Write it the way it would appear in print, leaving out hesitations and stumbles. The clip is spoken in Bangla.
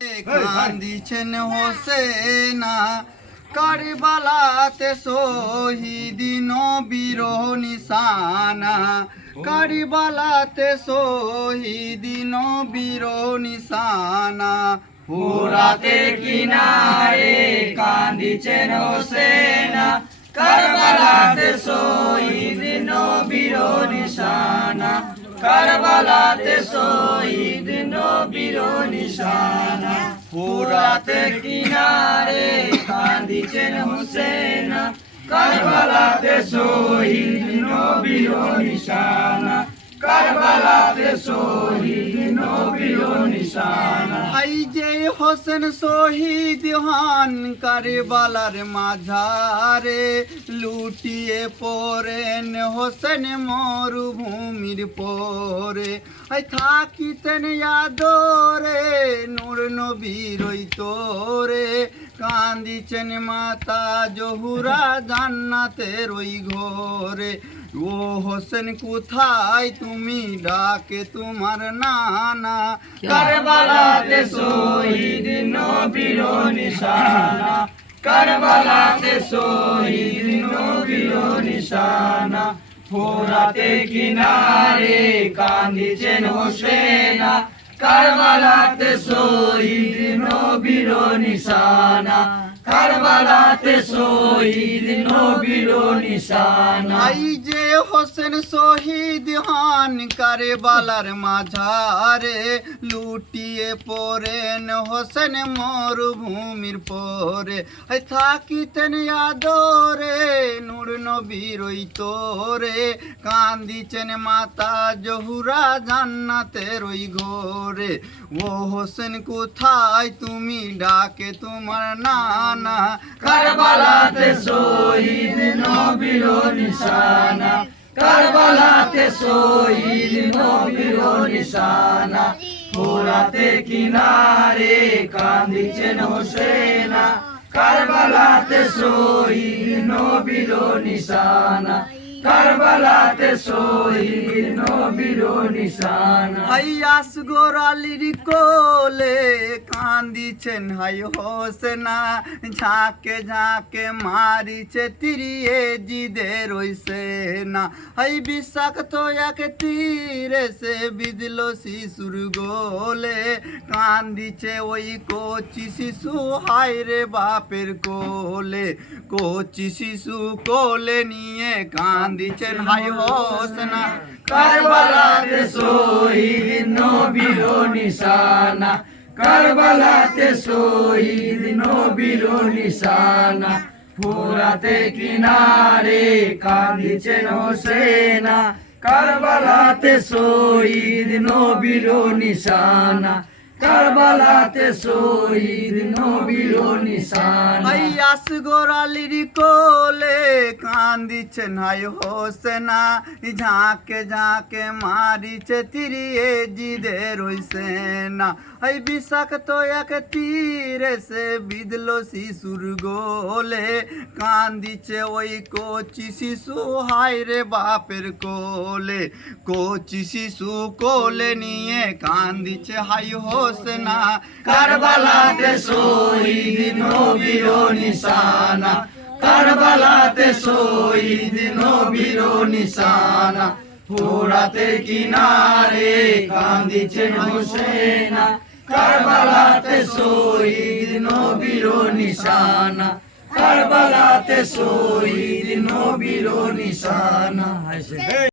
কান্দিছেন হোসেনা কারবালাতে শহীদ নবীর নিশানা কারবালাতে শহীদ নবীর নিশানা ফুরাতের কিনারে কান্দিছেন হোসেনা কারবালাতে শহীদ নবীর নিশানা কারবালাতে শহীদ নবীর নিশানা ফুরাতের কিনারে কান্দিছেন হোসেনা কারবালাতে শহীদ নবীর নিশানা কারবালাতে শহীদ নবীর নিশানা। হাই যে হোসেন শহীদ হন কারবালার মাঝারে লুটিয়ে পড়েন হোসেন মরুভূমির পরে হাই থাকিতেন আদরে নূর নবীর ওই তোরে কান্দিছেন মাতা জহুরা জান্নাতের ওই ঘরে ও হোসেন কোথায় তুমি ডাকে তোমার নানা কারবালাতে শহীদ নবীর নিশানা কারবালাতে শহীদ নবীর নিশানা ফুরাতে কিনারে কান্দিছেন হোসেনা কারবালাতে শহীদ নবীর নিশানা কারবালাতে শহীদ নবীর নিশানা। আই যে হোসেন শহীদ হন কারবালার মাঝারে লুটিয়ে পড়েন হোসেন মরুভূমির পরে আই থাকিতেন আদরে নূর নবীর ওই তোরে কান্দিছেন মাতা জহুরা জান্নাতের ওই ঘরে ও হোসেন কোথায় তুমি ডাকে তোমার নানা কারবালাতে শহীদ নবীর নিশানা কারবালাতে শহীদ নবীর নিশানা ফুরাতে কিনারে কান্দিছেন হোসেনা কারবালাতে শহীদ নবীর নিশানা কারবালাতে শহীদ নবীর নিশানা। হাই আসগর আলীর কোলে কান্দিছেন হাই হোসেনা ঝাঁকে ঝাঁকে মারিছে তিরিয়ে জিদের ওই সেনা হাই বিষাক্ত এক তীরে সে বিদল শিশুর গোলে কান্দিছে ওই কচি শিশু হাই রে বাপের কোলে কচি শিশু কোলে নিয়ে কান্দিছেন হাই হোসেনা কারবালাতে শহীদ নবীর নিশানা কারবালাতে শহীদ নবীর নিশানা ফুরাতে কিনারে কান্দিছেন হোসেনা কারবালাতে শহীদ নবীর নিশানা কারবালাতে শহীদ নবীর নিশানা। হাই আসগর আলীর কোলে কান্দিছেন হাই হোসেনা ঝাঁকে ঝাঁকে মারিছে তিরিয়ে জিদের ওই সেনা হাই বিষাক্ত এক তীরে সে বিদল শিশুর গোলে কান্দিছে ওই কচি শিশু হাই রে বাপের কোলে কচি শিশু কোলে নিয়ে কান্দিছে হাই হোসেনা কারবালাতে শহীদ নবীর নিশানা কারবালাতে শহীদ নবীর নিশানা ফুরাতে কিনারে কান্দিছেন হোসেনা কারবালাতে শহীদ নবীর নিশানা কারবালাতে শহীদ নবীর নিশানা।